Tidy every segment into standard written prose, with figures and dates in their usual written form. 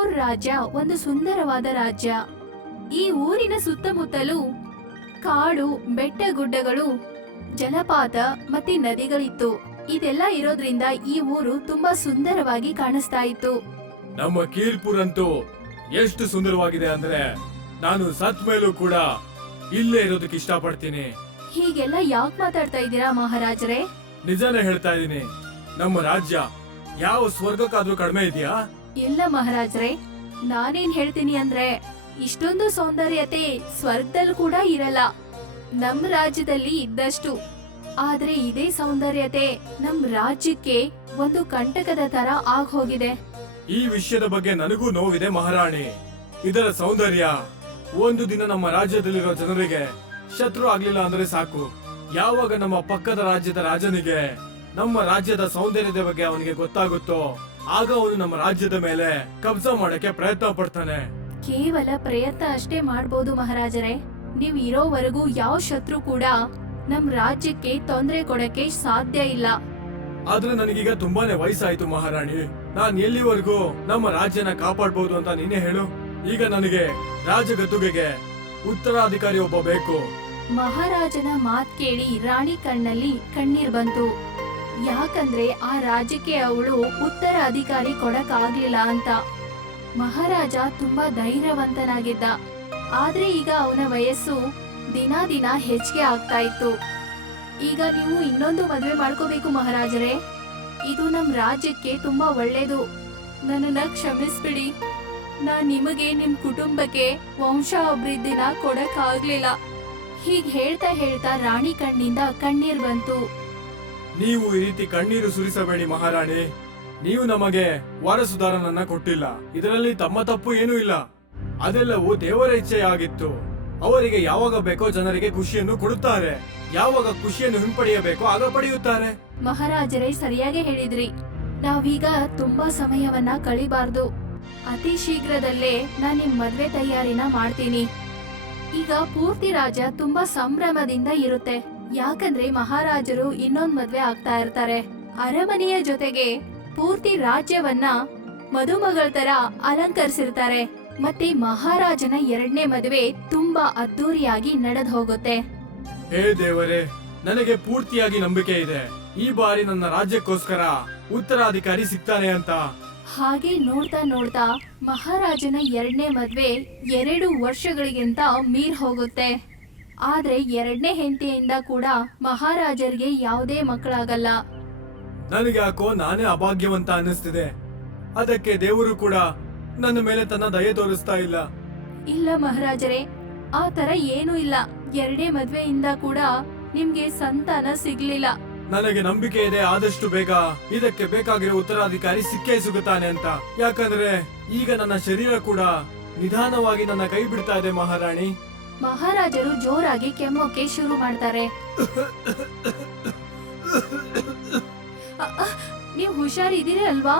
ಜೈಪುರ್ ರಾಜ್ಯ ಒಂದು ಸುಂದರವಾದ ರಾಜ್ಯ. ಈ ಊರಿನ ಸುತ್ತಮುತ್ತಲೂ ಕಾಡು, ಬೆಟ್ಟ ಗುಡ್ಡಗಳು, ಜಲಪಾತ ಮತ್ತೆ ನದಿಗಳಿತ್ತು. ಇದೆಲ್ಲ ಇರೋದ್ರಿಂದ ಈ ಊರು ತುಂಬಾ ಸುಂದರವಾಗಿ ಕಾಣಿಸ್ತಾ ಇತ್ತು. ನಮ್ಮ ಕೀರ್ಪುರ್ ಅಂತೂ ಎಷ್ಟು ಸುಂದರವಾಗಿದೆ ಅಂದ್ರೆ ನಾನು ಸತ್ ಮೇಲೂ ಕೂಡ ಇಲ್ಲೇ ಇರೋದಕ್ಕೆ ಇಷ್ಟಪಡ್ತೀನಿ. ಹೀಗೆಲ್ಲ ಯಾಕೆ ಮಾತಾಡ್ತಾ ಇದ್ದೀರಾ ಮಹಾರಾಜರೇ? ನಿಜಾನೇ ಹೇಳ್ತಾ ಇದೀನಿ. ನಮ್ಮ ರಾಜ್ಯ ಯಾವ ಸ್ವರ್ಗಕ್ಕಾದ್ರೂ ಕಡಿಮೆ ಇದೆಯಾ? ಇಲ್ಲ ಮಹಾರಾಜರೇ, ನಾನೇನ್ ಹೇಳ್ತೀನಿ ಅಂದ್ರೆ ಇಷ್ಟೊಂದು ಸೌಂದರ್ಯತೆ ಸ್ವರ್ಗದಲ್ಲಿ ಕೂಡ ಇರಲ್ಲ. ನಮ್ ರಾಜ್ಯದಲ್ಲಿ ಇದ್ದಷ್ಟು. ಆದ್ರೆ ಇದೇ ಸೌಂದರ್ಯತೆ ನಮ್ ರಾಜ್ಯಕ್ಕೆ ಒಂದು ಕಂಟಕದ ತರ ಆಗ್ ಹೋಗಿದೆ. ಈ ವಿಷಯದ ಬಗ್ಗೆ ನನಗೂ ನೋವಿದೆ ಮಹಾರಾಣಿ. ಇದರ ಸೌಂದರ್ಯ ಒಂದು ದಿನ ನಮ್ಮ ರಾಜ್ಯದಲ್ಲಿರೋ ಜನರಿಗೆ ಶತ್ರು ಆಗ್ಲಿಲ್ಲ ಅಂದ್ರೆ ಸಾಕು. ಯಾವಾಗ ನಮ್ಮ ಪಕ್ಕದ ರಾಜ್ಯದ ರಾಜನಿಗೆ ನಮ್ಮ ರಾಜ್ಯದ ಸೌಂದರ್ಯದ ಬಗ್ಗೆ ಅವನಿಗೆ ಗೊತ್ತಾಗುತ್ತೋ ಆಗ ಅವನು ನಮ್ಮ ರಾಜ್ಯದ ಮೇಲೆ ಕಬ್ಜಾ ಮಾಡಕ್ಕೆ ಪ್ರಯತ್ನ ಪಡ್ತಾನೆ. ಕೇವಲ ಪ್ರಯತ್ನ ಅಷ್ಟೇ ಮಾಡ್ಬೋದು ಮಹಾರಾಜರೇ. ನೀವ್ ಇರೋವರೆಗೂ ಯಾವ ಶತ್ರು ಕೂಡ ನಮ್ ರಾಜ್ಯಕ್ಕೆ ತೊಂದರೆ ಕೊಡಕ್ಕೆ ಸಾಧ್ಯ ಇಲ್ಲ. ಆದ್ರೆ ನನಗೀಗ ತುಂಬಾನೇ ವಯಸ್ಸಾಯ್ತು ಮಹಾರಾಣಿ. ನಾನ್ ಎಲ್ಲಿವರೆಗೂ ನಮ್ಮ ರಾಜ್ಯನ ಕಾಪಾಡ್ಬೋದು ಅಂತ ನೀನೇ ಹೇಳು. ಈಗ ನನಗೆ ರಾಜಗದ್ದುಗೆಗೆ ಉತ್ತರಾಧಿಕಾರಿ ಒಬ್ಬ ಬೇಕು. ಮಹಾರಾಜನ ಮಾತ್ ಕೇಳಿ ರಾಣಿ ಕಣ್ಣಲ್ಲಿ ಕಣ್ಣೀರ್ ಬಂತು. ಯಾಕಂದ್ರೆ ಆ ರಾಜ್ಯಕ್ಕೆ ಅವಳು ಉತ್ತರಾಧಿಕಾರಿ ಕೊಡಕ್ ಆಗ್ಲಿಲ್ಲ ಅಂತ. ಮಹಾರಾಜ ತುಂಬಾ ಧೈರ್ಯವಂತನಾಗಿದ್ದ. ಆದ್ರೆ ಈಗ ಅವನ ವಯಸ್ಸು ದಿನ ದಿನ ಹೆಚ್ಚಿಗೆ ಆಗ್ತಾ ಇತ್ತು. ಈಗ ನೀವು ಇನ್ನೊಂದು ಮದ್ವೆ ಮಾಡ್ಕೋಬೇಕು ಮಹಾರಾಜರೇ. ಇದು ನಮ್ ರಾಜ್ಯಕ್ಕೆ ತುಂಬಾ ಒಳ್ಳೇದು. ನನ್ನನ್ನ ಕ್ಷಮಿಸ್ಬಿಡಿ. ನಾನ್ ನಿಮಗೆ ನಿಮ್ ಕುಟುಂಬಕ್ಕೆ ವಂಶಾಭಿವೃದ್ಧಿನ ಕೊಡಕ್ ಆಗ್ಲಿಲ್ಲ. ಹೀಗ್ ಹೇಳ್ತಾ ಹೇಳ್ತಾ ರಾಣಿ ಕಣ್ಣಿಂದ ಕಣ್ಣೀರ್ ಬಂತು. ನೀವು ಈ ರೀತಿ ಕಣ್ಣೀರು ಸುರಿಸಬೇಡಿ ಮಹಾರಾಣಿ. ನೀವು ನಮಗೆ ವಾರಸುದಾರನನ್ನ ಕೊಟ್ಟಿಲ್ಲ. ಇದರಲ್ಲಿ ತಮ್ಮ ತಪ್ಪು ಏನೂ ಇಲ್ಲ. ಅದೆಲ್ಲವೂ ದೇವರ ಇಚ್ಛೆಯಾಗಿತ್ತು. ಅವರಿಗೆ ಯಾವಾಗ ಬೇಕೋ ಜನರಿಗೆ ಖುಷಿಯನ್ನು ಕೊಡುತ್ತಾರೆ. ಯಾವಾಗ ಖುಷಿಯನ್ನು ಹಿಂಪಡೆಯಬೇಕೋ ಆಗ ಪಡೆಯುತ್ತಾರೆ. ಮಹಾರಾಜರೇ ಸರಿಯಾಗಿ ಹೇಳಿದ್ರಿ. ನಾವೀಗ ತುಂಬಾ ಸಮಯವನ್ನ ಕಳಿಬಾರ್ದು. ಅತಿ ಶೀಘ್ರದಲ್ಲೇ ನಾನ್ ನಿಮ್ ಮದ್ವೆ ತಯಾರಿನ ಮಾಡ್ತೀನಿ. ಈಗ ಪೂರ್ತಿ ರಾಜ್ಯ ತುಂಬಾ ಸಂಭ್ರಮದಿಂದ ಇರುತ್ತೆ. ಯಾಕಂದ್ರೆ ಮಹಾರಾಜರು ಇನ್ನೊಂದ್ ಮದ್ವೆ ಆಗ್ತಾ ಇರ್ತಾರೆ. ಅರಮನೆಯ ಜೊತೆಗೆ ಪೂರ್ತಿ ರಾಜ್ಯವನ್ನ ಮದುಮಗಳ ತರ ಅಲಂಕರಿಸಿರ್ತಾರೆ. ಮತ್ತೆ ಮಹಾರಾಜನ ಎರಡನೇ ಮದುವೆ ತುಂಬಾ ಅದ್ದೂರಿಯಾಗಿ ನಡೆದು ಹೋಗುತ್ತೆ. ಹೇ ದೇವರೇ, ನನಗೆ ಪೂರ್ತಿಯಾಗಿ ನಂಬಿಕೆ ಇದೆ ಈ ಬಾರಿ ನನ್ನ ರಾಜ್ಯಕ್ಕೋಸ್ಕರ ಉತ್ತರಾಧಿಕಾರಿ ಸಿಗ್ತಾನೆ ಅಂತ. ಹಾಗೆ ನೋಡ್ತಾ ನೋಡ್ತಾ ಮಹಾರಾಜನ ಎರಡನೇ ಮದ್ವೆ 2 ವರ್ಷಗಳಿಗಿಂತ ಮೀರ್ ಹೋಗುತ್ತೆ. ಆದ್ರೆ ಎರಡನೇ ಹೆಂಡತಿಯಿಂದ ಕೂಡ ಮಹಾರಾಜರಿಗೆ ಯಾವುದೇ ಮಕ್ಕಳಾಗಲ್ಲ. ನನಗೆ ಯಾಕೋ ನಾನೇ ಅಭಾಗ್ಯವಂತ ಅನ್ನಿಸ್ತಿದೆ. ಅದಕ್ಕೆ ದೇವರು ಕೂಡ ನನ್ನ ಮೇಲೆ ತನ್ನ ದಯೆ ತೋರಿಸ್ತಾ ಇಲ್ಲ. ಇಲ್ಲ ಮಹಾರಾಜರೇ, ಆ ತರ ಏನೂ ಇಲ್ಲ. ಎರಡನೇ ಮದ್ವೆಯಿಂದ ಕೂಡ ನಿಮ್ಗೆ ಸಂತಾನ ಸಿಗ್ಲಿಲ್ಲ. ನನಗೆ ನಂಬಿಕೆ ಇದೆ ಆದಷ್ಟು ಬೇಗ ಇದಕ್ಕೆ ಬೇಕಾಗಿರೋ ಉತ್ತರಾಧಿಕಾರಿ ಸಿಕ್ಕೇ ಸಿಗುತ್ತಾನೆ ಅಂತ. ಯಾಕಂದ್ರೆ ಈಗ ನನ್ನ ಶರೀರ ಕೂಡ ನಿಧಾನವಾಗಿ ನನ್ನ ಕೈ ಬಿಡ್ತಾ ಇದೆ ಮಹಾರಾಣಿ. ಮಹಾರಾಜರು ಜೋರಾಗಿ ಕೆಮ್ಮೋಕೆ ಶುರು ಮಾಡ್ತಾರೆ. ನೀವು ಹುಷಾರಿದ್ದೀರಿ ಅಲ್ವಾ?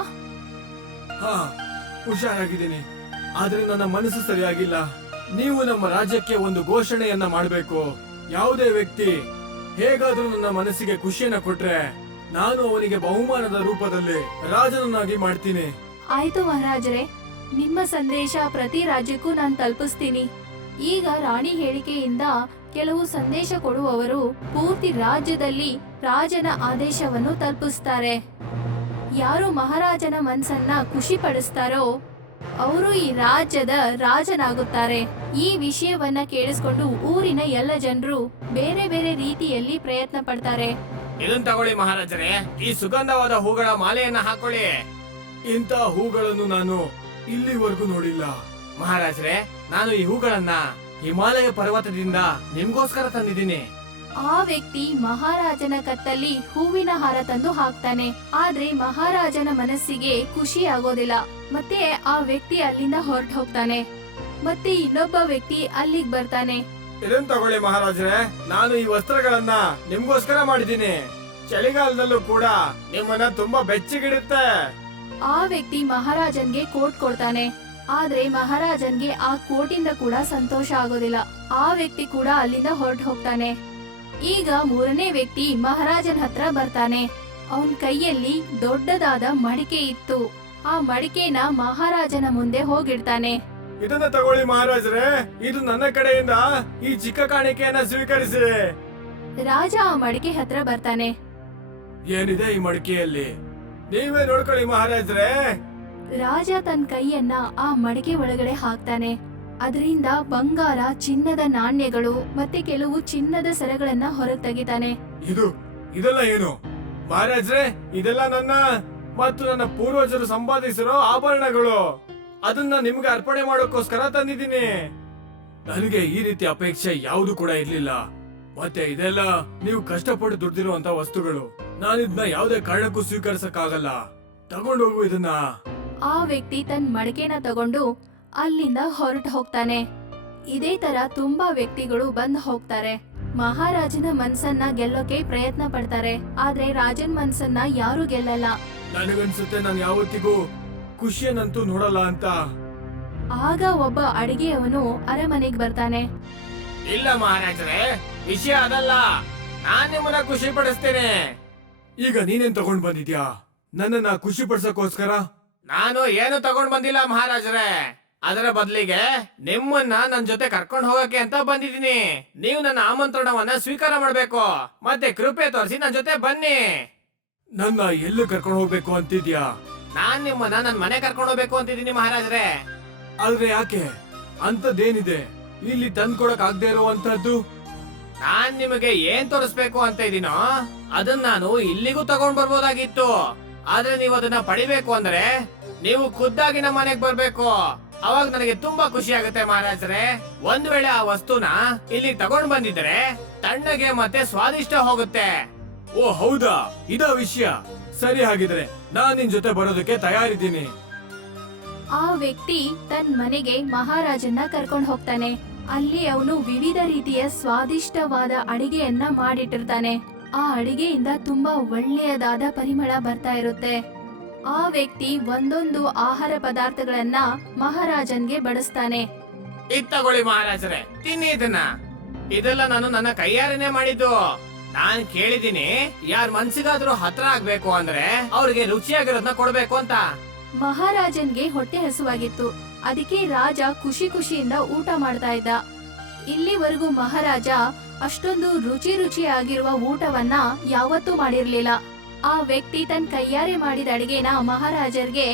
ಹಾ, ಹುಷಾರಾಗಿದ್ದೀನಿ. ಆದ್ರೆ ನನ್ನ ಮನಸ್ಸು ಸರಿಯಾಗಿಲ್ಲ. ನೀವು ನಮ್ಮ ರಾಜ್ಯಕ್ಕೆ ಒಂದು ಘೋಷಣೆಯನ್ನ ಮಾಡಬೇಕು. ಯಾವುದೇ ವ್ಯಕ್ತಿ ಹೇಗಾದ್ರೂ ನನ್ನ ಮನಸ್ಸಿಗೆ ಖುಷಿಯನ್ನ ಕೊಟ್ರೆ ನಾನು ಅವನಿಗೆ ಬಹುಮಾನದ ರೂಪದಲ್ಲಿ ರಾಜನನ್ನಾಗಿ ಮಾಡ್ತೀನಿ. ಆಯ್ತು ಮಹಾರಾಜರೇ, ನಿಮ್ಮ ಸಂದೇಶ ಪ್ರತಿ ರಾಜ್ಯಕ್ಕೂ ನಾನು ತಲುಪಿಸ್ತೀನಿ. ಈಗ ರಾಣಿ ಹೇಳಿಕೆಯಿಂದ ಕೆಲವು ಸಂದೇಶ ಕೊಡುವವರು ಪೂರ್ತಿ ರಾಜ್ಯದಲ್ಲಿ ರಾಜನ ಆದೇಶವನ್ನು ತಲುಪಿಸ್ತಾರೆ. ಯಾರು ಮಹಾರಾಜನ ಮನಸ್ಸನ್ನ ಖುಷಿ ಪಡಿಸ್ತಾರೋ ಅವರು ಈ ರಾಜ್ಯದ ರಾಜನಾಗುತ್ತಾರೆ. ಈ ವಿಷಯವನ್ನ ಕೇಳಿಸ್ಕೊಂಡು ಊರಿನ ಎಲ್ಲ ಜನರು ಬೇರೆ ಬೇರೆ ರೀತಿಯಲ್ಲಿ ಪ್ರಯತ್ನ ಪಡ್ತಾರೆ. ಇದನ್ನ ತಗೊಳ್ಳಿ ಮಹಾರಾಜರೇ, ಈ ಸುಗಂಧವಾದ ಹೂಗಳ ಮಾಲೆಯನ್ನ ಹಾಕೊಳ್ಳಿ. ಇಂಥ ಹೂಗಳನ್ನು ನಾನು ಇಲ್ಲಿವರೆಗೂ ನೋಡಿಲ್ಲ. ಮಹಾರಾಜರೇ, ನಾನು ಈ ಹೂಗಳನ್ನ ಹಿಮಾಲಯ ಪರ್ವತದಿಂದ ನಿಮ್ಗೋಸ್ಕರ ತಂದಿದ್ದೀನಿ. ಆ ವ್ಯಕ್ತಿ ಮಹಾರಾಜನ ಕತ್ತಲ್ಲಿ ಹೂವಿನ ಹಾರ ತಂದು ಹಾಕ್ತಾನೆ. ಆದ್ರೆ ಮಹಾರಾಜನ ಮನಸ್ಸಿಗೆ ಖುಷಿ ಆಗೋದಿಲ್ಲ. ಮತ್ತೆ ಆ ವ್ಯಕ್ತಿ ಅಲ್ಲಿಂದ ಹೊರಟು ಹೋಗ್ತಾನೆ. ಮತ್ತೆ ಇನ್ನೊಬ್ಬ ವ್ಯಕ್ತಿ ಅಲ್ಲಿಗೆ ಬರ್ತಾನೆ. ಇದನ್ನ ತಗೊಳ್ಳಿ ಮಹಾರಾಜರೇ, ನಾನು ಈ ವಸ್ತ್ರಗಳನ್ನ ನಿಮ್ಗೋಸ್ಕರ ಮಾಡಿದ್ದೀನಿ. ಚಳಿಗಾಲದಲ್ಲೂ ಕೂಡ ನಿಮ್ಮನ್ನ ತುಂಬಾ ಬೆಚ್ಚಗಿಡುತ್ತೆ. ಆ ವ್ಯಕ್ತಿ ಮಹಾರಾಜನ್ಗೆ ಕೋಟ್ ಕೊಡ್ತಾನೆ. ಆದ್ರೆ ಮಹಾರಾಜನ್ಗೆ ಆ ಕೋಟಿಂದ ಕೂಡ ಸಂತೋಷ ಆಗೋದಿಲ್ಲ. ಆ ವ್ಯಕ್ತಿ ಕೂಡ ಅಲ್ಲಿಂದ ಹೊರಟು ಹೋಗ್ತಾನೆ. ಈಗ ಮೂರನೇ ವ್ಯಕ್ತಿ ಮಹಾರಾಜನ ಹತ್ರ ಬರ್ತಾನೆ. ಅವನ್ ಕೈಯಲ್ಲಿ ದೊಡ್ಡದಾದ ಮಡಿಕೆ ಇತ್ತು. ಆ ಮಡಿಕೆನ ಮಹಾರಾಜನ ಮುಂದೆ ಹೋಗಿಡ್ತಾನೆ. ಇದನ್ನ ತಗೊಳ್ಳಿ ಮಹಾರಾಜರೇ, ಇದು ನನ್ನ ಕಡೆಯಿಂದ ಈ ಚಿಕ್ಕ ಕಾಣಿಕೆಯನ್ನ ಸ್ವೀಕರಿಸಿ. ರಾಜ ಆ ಮಡಿಕೆ ಹತ್ರ ಬರ್ತಾನೆ. ಏನಿದೆ ಈ ಮಡಿಕೆಯಲ್ಲಿ, ನೀವೇ ನೋಡ್ಕೊಳ್ಳಿ ಮಹಾರಾಜರೇ. ರಾಜ ತನ್ನ ಕೈಯನ್ನ ಆ ಮಡಿಕೆ ಒಳಗಡೆ ಹಾಕ್ತಾನೆ. ಅದರಿಂದ ಬಂಗಾರ, ಚಿನ್ನದ ನಾಣ್ಯಗಳು ಮತ್ತೆ ಕೆಲವು ಚಿನ್ನದ ಸರಗಳನ್ನ ಹೊರಗೆ ತೆಗಿತಾನೆ. ಇದೆಲ್ಲ ಏನು ಮಹಾರಾಜರೇ? ಇದೆಲ್ಲ ನನ್ನ ಮತ್ತು ನನ್ನ ಪೂರ್ವಜರು ಸಂಪಾದಿಸಿರೋ ಆಭರಣಗಳು. ಅದನ್ನ ನಿಮ್ಗೆ ಅರ್ಪಣೆ ಮಾಡೋಕ್ಕೋಸ್ಕರ ತಂದಿದ್ದೀನಿ. ನನಗೆ ಈ ರೀತಿ ಅಪೇಕ್ಷೆ ಯಾವುದು ಕೂಡ ಇರ್ಲಿಲ್ಲ. ಮತ್ತೆ ಇದೆಲ್ಲ ನೀವು ಕಷ್ಟಪಟ್ಟು ದುಡ್ದಿರುವಂತ ವಸ್ತುಗಳು. ನಾನಿದ್ನ ಯಾವುದೇ ಕಾರಣಕ್ಕೂ ಸ್ವೀಕರಿಸಕ್ಕಾಗಲ್ಲ. ತಗೊಂಡೋಗು ಇದನ್ನ. ಆ ವ್ಯಕ್ತಿ ತನ್ನ ಮಡಿಕೆನ ತಗೊಂಡು ಅಲ್ಲಿಂದ ಹೊರಟು ಹೋಗ್ತಾನೆ. ಇದೇ ತರ ತುಂಬಾ ವ್ಯಕ್ತಿಗಳು ಬಂದ್ ಹೋಗ್ತಾರೆ. ಮಹಾರಾಜನ ಮನ್ಸನ್ನ ಗೆಲ್ಲೋಕೆ ಪ್ರಯತ್ನ ಪಡ್ತಾರೆ, ಆದ್ರೆ ರಾಜನ್ ಮನ್ಸನ್ನ ಯಾರು ಗೆಲ್ಲಲ್ಲ. ನನಗನ್ಸುತ್ತೆ ನಾನು ಯಾವತ್ತಿಗೂ ಖುಷಿಯನ್ನಂತೂ ನೋಡಲ್ಲ ಅಂತ. ಆಗ ಒಬ್ಬ ಅಡಿಗೆಯವನು ಅರಮನೆಗೆ ಬರ್ತಾನೆ. ಇಲ್ಲ ಮಹಾರಾಜರೇ, ವಿಷಯ ಅದಲ್ಲ. ನಾನ್ ನಿಮ್ಮನ್ನ ಖುಷಿ ಪಡಿಸ್ತೇನೆ. ಈಗ ನೀನೇನ್ ತಗೊಂಡ್ ಬಂದಿದ್ಯಾ ನನ್ನನ್ನ ಖುಷಿ ಪಡಿಸಕ್ಕೋಸ್ಕರ? ನಾನು ಏನು ತಗೊಂಡ್ ಬಂದಿಲ್ಲ ಮಹಾರಾಜರೇ. ಅದರ ಬದಲಿಗೆ ನಿಮ್ಮನ್ನ ನನ್ ಜೊತೆ ಕರ್ಕೊಂಡು ಹೋಗಕ್ಕೆ ಅಂತ ಬಂದಿದ್ದೀನಿ. ನೀವು ನನ್ನ ಆಮಂತ್ರಣವನ್ನ ಸ್ವೀಕಾರ ಮಾಡ್ಬೇಕು, ಮತ್ತೆ ಕೃಪೆ ತೋರಿಸಿ ನನ್ ಜೊತೆ ಬನ್ನಿ. ನನ್ನ ಎಲ್ಲಿ ಕರ್ಕೊಂಡು ಹೋಗ್ಬೇಕು ಅಂತಿದ್ಯಾ? ನಾನ್ ನಿಮ್ಮನ್ನ ನನ್ ಮನೆ ಕರ್ಕೊಂಡು ಹೋಗ್ಬೇಕು ಅಂತಿದ್ದೀನಿ ಮಹಾರಾಜರೇ. ಆದ್ರೆ ಯಾಕೆ? ಅಂತದೇನಿದೆ ಇಲ್ಲಿ ತಂದ್ಕೊಡಕ್ ಆಗದೆ ಇರುವಂತದ್ದು? ನಾನ್ ನಿಮಗೆ ಏನ್ ತೋರಿಸ್ಬೇಕು ಅಂತ ಇದೀನೋ ಅದನ್ನ ನಾನು ಇಲ್ಲಿಗೂ ತಗೊಂಡ್ ಬರ್ಬೋದಾಗಿತ್ತು. ಆದ್ರೆ ನೀವು ಅದನ್ನ ಪಡಿಬೇಕು ಅಂದ್ರೆ ನೀವು ಖುದ್ದಾಗಿ ನಮ್ಮ ಮನೆಗ್ ಬರ್ಬೇಕು. ಅವಾಗ ನನಗೆ ತುಂಬಾ ಖುಷಿ ಆಗುತ್ತೆ ಮಹಾರಾಜರೇ. ಒಂದ್ ವೇಳೆ ಆ ವಸ್ತುನ ಇಲ್ಲಿ ತಗೊಂಡ್ ಬಂದಿದ್ರೆ ತಣ್ಣಗೆ ಮತ್ತೆ ಸ್ವಾದಿಷ್ಟ ಹೋಗುತ್ತೆ. ಓ ಹೌದಾ, ಇದ ವಿಷಯ. ಸರಿ, ಹಾಗಿದ್ರೆ ನಾನ್ ನಿನ್ ಜೊತೆ ಬರೋದಕ್ಕೆ ತಯಾರಿದ್ದೀನಿ. ಆ ವ್ಯಕ್ತಿ ತನ್ನ ಮನೆಗೆ ಮಹಾರಾಜನ್ನ ಕರ್ಕೊಂಡು ಹೋಗ್ತಾನೆ. ಅಲ್ಲಿ ಅವನು ವಿವಿಧ ರೀತಿಯ ಸ್ವಾದಿಷ್ಟವಾದ ಅಡಿಗೆಯನ್ನ ಮಾಡಿಟ್ಟಿರ್ತಾನೆ. ಆ ಅಡಿಗೆಯಿಂದ ತುಂಬಾ ಒಳ್ಳೆಯದಾದ ಪರಿಮಳ ಬರ್ತಾ ಇರುತ್ತೆ. ಆ ವ್ಯಕ್ತಿ ಒಂದೊಂದು ಆಹಾರ ಪದಾರ್ಥಗಳನ್ನ ಮಹಾರಾಜನ್ಗೆ ಬಡಿಸ್ತಾನೆ. ಇದ್ ತಗೊಳ್ಳಿ ಮಹಾರಾಜರೇ, ತಿನ್ನಿ ಇದನ್ನ. ಇದೆಲ್ಲ ನಾನು ನನ್ನ ಕೈಯಾರೇನೆ ಮಾಡಿದ್ದು. ನಾನ್ ಕೇಳಿದೀನಿ, ಯಾರ್ ಮನ್ಸಿಗಾದ್ರೂ ಹತ್ರ ಆಗ್ಬೇಕು ಅಂದ್ರೆ ಅವ್ರಿಗೆ ರುಚಿಯಾಗಿರೋದನ್ನ ಕೊಡ್ಬೇಕು ಅಂತ. ಮಹಾರಾಜನ್ಗೆ ಹೊಟ್ಟೆ ಹಸುವಾಗಿತ್ತು. ಅದಕ್ಕೆ ರಾಜ ಖುಷಿ ಖುಷಿಯಿಂದ ಊಟ ಮಾಡ್ತಾ ಇದ್ದ. ಇಲ್ಲಿವರೆಗೂ ಮಹಾರಾಜ ಅಷ್ಟೊಂದು ರುಚಿಯಾಗಿರುವ ಊಟವನ್ನ ಯಾವತ್ತೂ ಮಾಡಿರ್ಲಿಲ್ಲ. ಆ ವ್ಯಕ್ತಿ ತನ್ನ ಕೈಯಾರೆ ಮಾಡಿದ ಅಡಿಗೆನ ಮಹಾರಾಜರಿಗೆ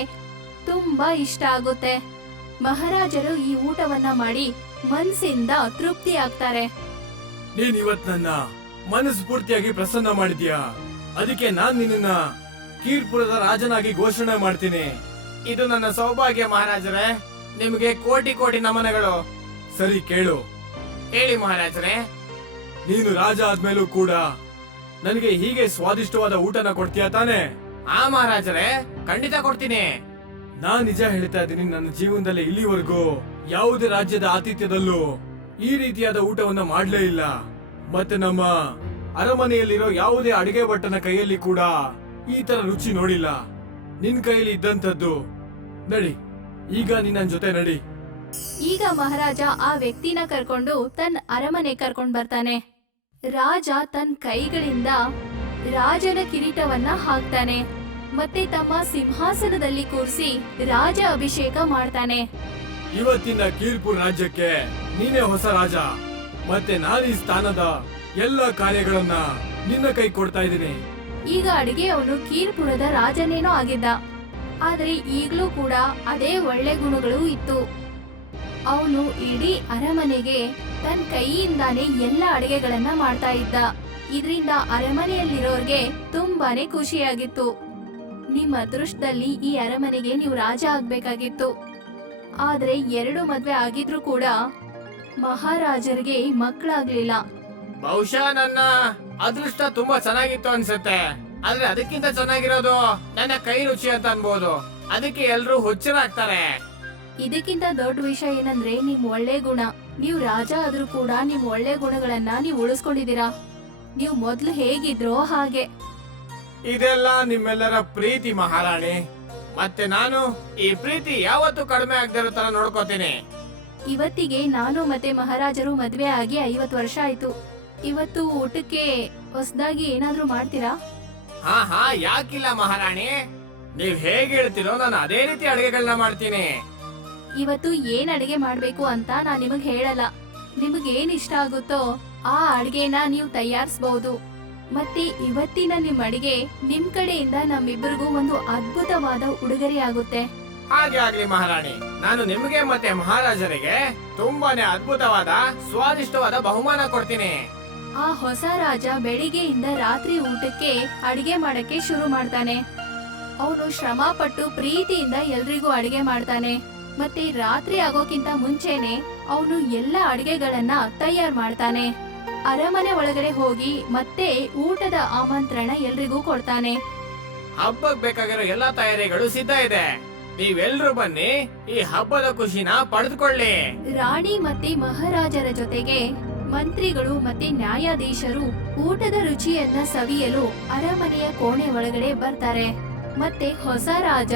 ತುಂಬಾ ಇಷ್ಟ ಆಗುತ್ತೆ. ಮಹಾರಾಜರು ಈ ಊಟವನ್ನ ಮಾಡಿ ಮನ್ಸಿಂದ ತೃಪ್ತಿ ಆಗ್ತಾರೆ. ನೀನ್ ಇವತ್ ನನ್ನ ಮನಸ್ಫೂರ್ತಿಯಾಗಿ ಪ್ರಸನ್ನ ಮಾಡಿದ್ಯಾ. ಅದಕ್ಕೆ ನಾನ್ ನಿನ್ನ ಕೀರ್ಪುರದ ರಾಜನಾಗಿ ಘೋಷಣೆ ಮಾಡ್ತೀನಿ. ಇದು ನನ್ನ ಸೌಭಾಗ್ಯ ಮಹಾರಾಜರೇ. ನಿಮಗೆ ಕೋಟಿ ಕೋಟಿ ನಮನಗಳು. ಸರಿ, ಕೇಳು. ಹೇಳಿ ಮಹಾರಾಜರೇ. ನೀನು ರಾಜ ಆದ್ಮೇಲೂ ಕೂಡ ನನಗೆ ಹೀಗೆ ಸ್ವಾದಿಷ್ಟವಾದ ಊಟನ ಕೊಡ್ತೀಯಾ ತಾನೆ? ಆ ಮಹಾರಾಜರೇ, ಖಂಡಿತ ಕೊಡ್ತೀನಿ. ನಾನ್ ನಿಜ ಹೇಳ್ತಾ ಇದ್ದೀನಿ, ನನ್ನ ಜೀವನದಲ್ಲಿ ಇಲ್ಲಿವರೆಗೂ ಯಾವುದೇ ರಾಜ್ಯದ ಆತಿಥ್ಯದಲ್ಲೂ ಈ ರೀತಿಯಾದ ಊಟವನ್ನ ಮಾಡ್ಲೇ ಇಲ್ಲ. ಮತ್ತೆ ನಮ್ಮ ಅರಮನೆಯಲ್ಲಿರೋ ಯಾವುದೇ ಅಡಿಗೆ ಭಟ್ಟನ ಕೈಯಲ್ಲಿ ಕೂಡ ಈ ತರ ರುಚಿ ನೋಡಿಲ್ಲ. ನಿನ್ ಕೈಯಲ್ಲಿ ಇದ್ದಂಥದ್ದು. ನಡಿ, ಈಗ ನಿನ್ನ ಜೊತೆ ನಡಿ. ಈಗ ಮಹಾರಾಜ ಆ ವ್ಯಕ್ತಿನ ಕರ್ಕೊಂಡು ತನ್ನ ಅರಮನೆ ಕರ್ಕೊಂಡ್ ಬರ್ತಾನೆ. ರಾಜ ತನ್ನ ಕೈಗಳಿಂದ ರಾಜನ ಕಿರೀಟವನ್ನ ಹಾಕ್ತಾನೆ. ಮತ್ತೆ ತಮ್ಮ ಸಿಂಹಾಸನದಲ್ಲಿ ಕೂರಿಸಿ ರಾಜ ಅಭಿಷೇಕ ಮಾಡ್ತಾನೆ. ಇವತ್ತಿನ ಕೀರ್ಪುರ್ ರಾಜ್ಯಕ್ಕೆ ನೀನೇ ಹೊಸ ರಾಜ. ಮತ್ತೆ ನಾನು ಈ ಸ್ಥಾನದ ಎಲ್ಲ ಕಾರ್ಯಗಳನ್ನ ನಿನ್ನ ಕೈ ಕೊಡ್ತಾ ಇದ್ದೀನಿ. ಈಗ ಅಡಿಗೆ ಅವನು ಕೀರ್ಪುರದ ರಾಜನೇನೋ ಆಗಿದ್ದ, ಆದ್ರೆ ಈಗ್ಲೂ ಕೂಡ ಅದೇ ಒಳ್ಳೆ ಗುಣಗಳು ಇತ್ತು. ಅವನು ಇಡೀ ಅರಮನೆಗೆ ತನ್ನ ಕೈಯಿಂದಾನೇ ಎಲ್ಲ ಅಡಿಗೆಗಳನ್ನ ಮಾಡ್ತಾ ಇದ್ದ. ಇದರಿಂದ ಅರಮನೆಯಲ್ಲಿರೋರ್ಗೆ ತುಂಬಾನೇ ಖುಷಿಯಾಗಿತ್ತು. ನಿಮ್ಮ ಅದೃಷ್ಟದಲ್ಲಿ ಈ ಅರಮನೆಗೆ ನೀವು ರಾಜ ಆಗ್ಬೇಕಾಗಿತ್ತು. ಆದ್ರೆ 2 ಮದ್ವೆ ಆಗಿದ್ರು ಕೂಡ ಮಹಾರಾಜರಿಗೆ ಮಕ್ಕಳಾಗ್ಲಿಲ್ಲ. ಬಹುಶಃ ನನ್ನ ಅದೃಷ್ಟ ತುಂಬಾ ಚೆನ್ನಾಗಿತ್ತು ಅನ್ಸುತ್ತೆ. ಆದ್ರೆ ಅದಕ್ಕಿಂತ ಚೆನ್ನಾಗಿರೋದು ನನ್ನ ಕೈ ರುಚಿ ಅಂತ ಅನ್ಬೋದು. ಅದಕ್ಕೆ ಎಲ್ರು ಹುಚ್ಚರಾಗ್ತಾರೆ. ಇದಕ್ಕಿಂತ ದೊಡ್ಡ ವಿಷಯ ಏನಂದ್ರೆ ನಿಮ್ ಒಳ್ಳೆ ಗುಣ. ನೀವು ರಾಜ ಆದ್ರೂ ಕೂಡ ನಿಮ್ ಒಳ್ಳೆ ಗುಣಗಳನ್ನ ನೀವು ಉಳಿಸ್ಕೊಂಡಿದೀರಾ. ನೀವು ಮೊದ್ಲು ಹೇಗಿದ್ರೋ ಹಾಗೆ. ಇದೆಲ್ಲ ನಿಮ್ಮೆಲ್ಲರ ಪ್ರೀತಿ ಮಹಾರಾಣಿ. ಮತ್ತೆ ನಾನು ಈ ಪ್ರೀತಿ ಯಾವತ್ತೂ ಕಡಿಮೆ ಆಗದಿರೋ ತರ ನೋಡ್ಕೋತೀನಿ. ಇವತ್ತಿಗೆ ನಾನು ಮತ್ತೆ ಮಹಾರಾಜರು ಮದ್ವೆ ಆಗಿ 50 ವರ್ಷ ಆಯ್ತು. ಇವತ್ತು ಊಟಕ್ಕೆ ಹೊಸದಾಗಿ ಏನಾದ್ರೂ ಮಾಡ್ತೀರಾ? ಹಾ, ಯಾಕಿಲ್ಲ ಮಹಾರಾಣಿ. ನೀವ್ ಹೇಗ್ ಹೇಳ್ತೀರೋ ನಾನು ಅದೇ ರೀತಿ ಅಡಿಗೆಗಳನ್ನ ಮಾಡ್ತೀನಿ. ಇವತ್ತು ಏನ್ ಅಡಿಗೆ ಮಾಡ್ಬೇಕು ಅಂತ ನಾನ್ ನಿಮಗ್ ಹೇಳಲ್ಲ. ನಿಮಗ್ ಏನ್ ಇಷ್ಟ ಆಗುತ್ತೋ ಆ ಅಡ್ಗೆನ ನೀವು ತಯಾರಿಸಬಹುದು. ಮತ್ತೆ ಇವತ್ತಿನ ನಿಮ್ ಅಡಿಗೆ ನಿಮ್ ಕಡೆಯಿಂದ ನಮ್ಮಿಬ್ಬರಿಗೂ ಒಂದು ಅದ್ಭುತವಾದ ಉಡುಗೊರೆ ಆಗುತ್ತೆ. ಹಾಗೆ ಆಗ್ಲಿ ಮಹಾರಾಣಿ. ನಾನು ನಿಮಗೆ ಮತ್ತೆ ಮಹಾರಾಜರಿಗೆ ತುಂಬಾನೇ ಅದ್ಭುತವಾದ ಸ್ವಾದಿಷ್ಟವಾದ ಬಹುಮಾನ ಕೊಡ್ತೀನಿ. ಆ ಹೊಸ ರಾಜ ಬೆಳಿಗ್ಗೆಯಿಂದ ರಾತ್ರಿ ಊಟಕ್ಕೆ ಅಡಿಗೆ ಮಾಡಕ್ಕೆ ಶುರು ಮಾಡ್ತಾನೆ. ಅವನು ಶ್ರಮ ಪಟ್ಟು ಪ್ರೀತಿಯಿಂದ ಎಲ್ರಿಗೂ ಅಡಿಗೆ ಮಾಡ್ತಾನೆ. ಮತ್ತೆ ರಾತ್ರಿ ಆಗೋಕ್ಕಿಂತ ಮುಂಚೆನೆ ಅವನು ಎಲ್ಲ ಅಡಿಗೆಗಳನ್ನ ತಯಾರು ಮಾಡ್ತಾನೆ. ಅರಮನೆ ಒಳಗಡೆ ಹೋಗಿ ಮತ್ತೆ ಊಟದ ಆಮಂತ್ರಣ ಎಲ್ರಿಗೂ ಕೊಡ್ತಾನೆ. ಹಬ್ಬಕ್ಕೆ ಬೇಕಾಗಿರೋ ಎಲ್ಲಾ ತಯಾರಿಗಳು ಸಿದ್ಧ ಇದೆ. ನೀವೆಲ್ರೂ ಬನ್ನಿ, ಈ ಹಬ್ಬದ ಖುಷಿನ ಪಡೆದುಕೊಳ್ಳಿ. ರಾಣಿ ಮತ್ತೆ ಮಹಾರಾಜರ ಜೊತೆಗೆ ಮಂತ್ರಿಗಳು ಮತ್ತೆ ನ್ಯಾಯಾಧೀಶರು ಊಟದ ರುಚಿಯನ್ನ ಸವಿಯಲು ಅರಮನೆಯ ಕೋಣೆ ಒಳಗಡೆ ಬರ್ತಾರೆ. ಮತ್ತೆ ಹೊಸ ರಾಜ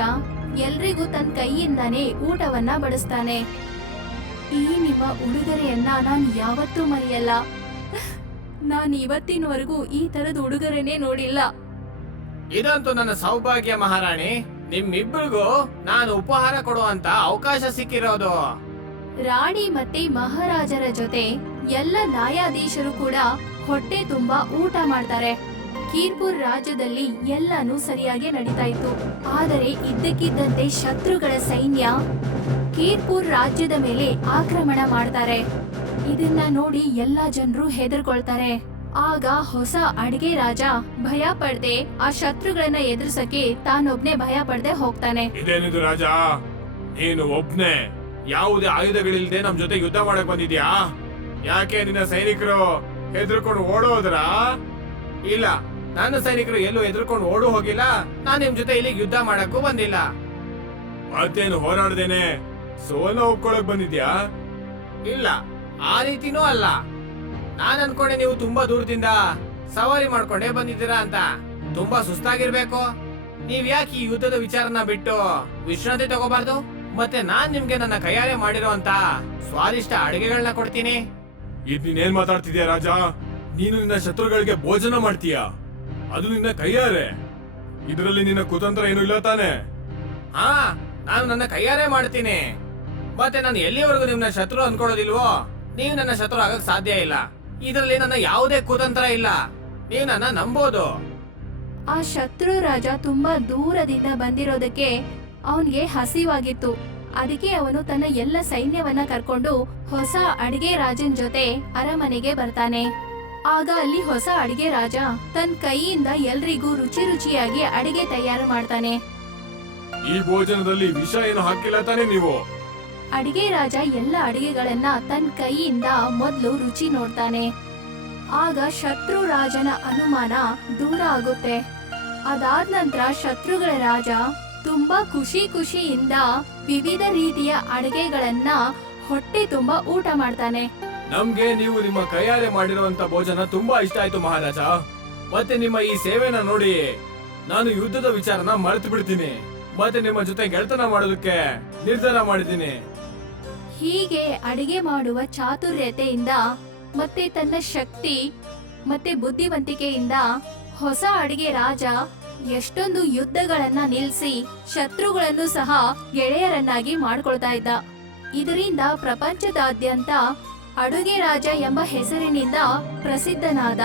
ಎಲ್ರಿಗೂ ತನ್ನ ಕೈಯಿಂದಾನೇ ಊಟವನ್ನ ಬಡಿಸ್ತಾನೆ. ಈ ನಿಮ್ಮ ಉಡುಗೊರೆಯನ್ನ ನಾನು ಯಾವತ್ತೂ ಮರೆಯಲ್ಲ. ನಾನು ಇವತ್ತಿನವರೆಗೂ ಈ ತರದ ಉಡುಗೊರೆನೇ ನೋಡಿಲ್ಲ. ಇದಂತೂ ನನ್ನ ಸೌಭಾಗ್ಯ ಮಹಾರಾಣಿ. ನಿಮ್ಮಿಬ್ಬರಿಗೂ ನಾನು ಉಪಹಾರ ಕೊಡುವಂತ ಅವಕಾಶ ಸಿಕ್ಕಿರೋದು. ರಾಣಿ ಮತ್ತೆ ಮಹಾರಾಜರ ಜೊತೆ ಎಲ್ಲ ನ್ಯಾಯಾಧೀಶರು ಕೂಡ ಹೊಟ್ಟೆ ತುಂಬಾ ಊಟ ಮಾಡ್ತಾರೆ. ಕೀರ್ಪುರ್ ರಾಜ್ಯದಲ್ಲಿ ಎಲ್ಲಾನು ಸರಿಯಾಗಿ ನಡೀತಾ ಇತ್ತು. ಆದರೆ ಇದ್ದಕ್ಕಿದ್ದಂತೆ ಶತ್ರುಗಳ ಸೈನ್ಯ ಕೀರ್ಪುರ್ ರಾಜ್ಯದ ಮೇಲೆ ಆಕ್ರಮಣ ಮಾಡ್ತಾರೆ. ಇದನ್ನ ನೋಡಿ ಎಲ್ಲಾ ಜನರು ಹೆದರ್ಕೊಳ್ತಾರೆ. ಆಗ ಹೊಸ ಅಡಿಗೆ ರಾಜ ಭಯ ಪಡ್ದೆ ಆ ಶತ್ರುಗಳನ್ನ ಎದುರಿಸಕ್ಕೆ ತಾನೊಬ್ನೇ ಭಯ ಪಡ್ದೆ ಹೋಗ್ತಾನೆ. ಇದೇನಿದು ರಾಜ, ನೀನು ಒಬ್ನೇ ಯಾವುದೇ ಆಯುಧಗಳಿಲ್ದೆ ನಮ್ ಜೊತೆ ಯುದ್ಧ ಮಾಡಕ್ ಬಂದಿದ್ಯಾ? ಯಾಕೆ ನಿನ್ನ ಸೈನಿಕರು ಹೆದರ್ಕೊಂಡು ಓಡೋದ್ರ? ಇಲ್ಲ, ನನ್ನ ಸೈನಿಕರು ಎಲ್ಲೂ ಹೆದರ್ಕೊಂಡು ಓಡು ಹೋಗಿಲ್ಲ. ನಾನ್ ನಿಮ್ ಜೊತೆ ಇಲ್ಲಿಗೆ ಯುದ್ಧ ಮಾಡಕ್ಕೂ ಬಂದಿಲ್ಲ. ಮತ್ತೇನು ಹೋರಾಡ್ದೇನೆ ಸೋಲ ಒಪ್ಕೊಳಕ್ ಬಂದಿದ್ಯಾ? ಇಲ್ಲ, ಆ ರೀತಿನೂ ಅಲ್ಲ. ನಾನ್ ಅನ್ಕೊಂಡೆ ನೀವು ತುಂಬಾ ದೂರದಿಂದ ಸವಾರಿ ಮಾಡ್ಕೊಂಡೇ ಬಂದಿದ್ದೀರಾ ಅಂತ. ತುಂಬಾ ಸುಸ್ತಾಗಿರ್ಬೇಕು. ನೀವ್ ಯಾಕೆ ಈ ಯುದ್ಧದ ವಿಚಾರನ ಬಿಟ್ಟು ವಿಶ್ರಾಂತಿ ತಗೋಬಾರ್ದು? ಮತ್ತೆ ನಾನ್ ನಿಮ್ಗೆ ನನ್ನ ಕೈಯಾರೆ ಮಾಡಿರೋ ಅಂತ ಸ್ವಾದಿಷ್ಟ ಅಡಿಗೆಗಳನ್ನ ಕೊಡ್ತೀನಿ. ಇದ್ ನೀನೇನ್ ಮಾತಾಡ್ತಿದ್ಯಾ ರಾಜ? ನೀನು ನಿನ್ನ ಶತ್ರುಗಳಿಗೆ ಭೋಜನ ಮಾಡ್ತೀಯ, ಅದು ನಿನ್ನ ಕೈಯಾರೆ. ಇದರಲ್ಲಿ ನಿನ್ನ ಕುತಂತ್ರ ಏನು ಇಲ್ಲ ತಾನೆ? ಹಾ, ನಾನು ನನ್ನ ಕೈಯಾರೆ ಮಾಡ್ತೀನಿ. ಮತ್ತೆ ನಾನು ಎಲ್ಲಿವರೆಗೂ ನಿಮ್ನ ಶತ್ರು ಅನ್ಕೊಳ್ಳೋದಿಲ್ವೋ, ನೀವು ನನ್ನ ಶತ್ರು ಆಗಕ್ ಸಾಧ್ಯ ಇಲ್ಲ. ಇದರಲ್ಲಿ ನನ್ನ ಯಾವುದೇ ಕುತಂತ್ರ ಇಲ್ಲ. ನೀವು ನನ್ನ ನಂಬೋದು. ಆ ಶತ್ರು ರಾಜ ತುಂಬಾ ದೂರದಿಂದ ಬಂದಿರೋದಕ್ಕೆ ಅವನ್ಗೆ ಹಸಿವಾಗಿತ್ತು. ಅದಕ್ಕೆ ಅವನು ತನ್ನ ಎಲ್ಲ ಸೈನ್ಯವನ್ನ ಕರ್ಕೊಂಡು ಹೊಸ ಅಡಿಗೆ ರಾಜನ್ ಜೊತೆ ಅರಮನೆಗೆ ಬರ್ತಾನೆ. ಆಗ ಅಲ್ಲಿ ಹೊಸ ಅಡಿಗೆ ರಾಜ ತನ್ನ ಕೈಯಿಂದ ಎಲ್ರಿಗೂ ರುಚಿ ರುಚಿಯಾಗಿ ಅಡಿಗೆ ತಯಾರು ಮಾಡ್ತಾನೆ. ಈ ಭೋಜನದಲ್ಲಿ ವಿಷ ಏನು ಹಾಕಿಲ್ಲ ತಾನೆ ನೀವು? ಅಡಿಗೆ ರಾಜ ಎಲ್ಲ ಅಡಿಗೆಗಳನ್ನ ತನ್ನ ಕೈಯಿಂದ ಮೊದಲು ರುಚಿ ನೋಡ್ತಾನೆ. ಆಗ ಶತ್ರು ರಾಜನ ಅನುಮಾನ ದೂರ ಆಗುತ್ತೆ. ಅದಾದ ನಂತರ ಶತ್ರುಗಳ ರಾಜ ತುಂಬಾ ಖುಷಿಯಿಂದ ವಿವಿಧ ರೀತಿಯ ಅಡಿಗೆಗಳನ್ನ ಹೊಟ್ಟೆ ತುಂಬಾ ಊಟ ಮಾಡ್ತಾನೆ. ನಮ್ಗೆ ನೀವು ನಿಮ್ಮ ಕೈಯಾರೆ ಮಾಡಿರುವಂತ ಭೋಜನ ತುಂಬಾ ಇಷ್ಟ ಆಯ್ತು ಮಹಾರಾಜ. ಮತ್ತೆ ನಿಮ್ಮ ಈ ಸೇವೆನ ನೋಡಿ ನಾನು ಯುದ್ಧದ ವಿಚಾರನ ಮರೆತು ಬಿಡ್ತೀನಿ. ಮತ್ತೆ ನಿಮ್ಮ ಜೊತೆ ಗೆಳತನ ಮಾಡೋದಕ್ಕೆ ನಿರ್ಧಾರ ಮಾಡಿದ್ದೀನಿ. ಹೀಗೆ ಅಡಿಗೆ ಮಾಡುವ ಚಾತುರ್ಯತೆಯಿಂದ ಮತ್ತೆ ತನ್ನ ಶಕ್ತಿ ಮತ್ತೆ ಬುದ್ಧಿವಂತಿಕೆಯಿಂದ ಹೊಸ ಅಡಿಗೆ ರಾಜ ಎಷ್ಟೊಂದು ಯುದ್ಧಗಳನ್ನ ನಿಲ್ಲಿಸಿ ಶತ್ರುಗಳನ್ನು ಸಹ ಗೆಳೆಯರನ್ನಾಗಿ ಮಾಡ್ಕೊಳ್ತಾ ಇದ್ದ. ಇದರಿಂದ ಪ್ರಪಂಚದಾದ್ಯಂತ ಅಡುಗೆ ರಾಜ ಎಂಬ ಹೆಸರಿನಿಂದ ಪ್ರಸಿದ್ಧನಾದ.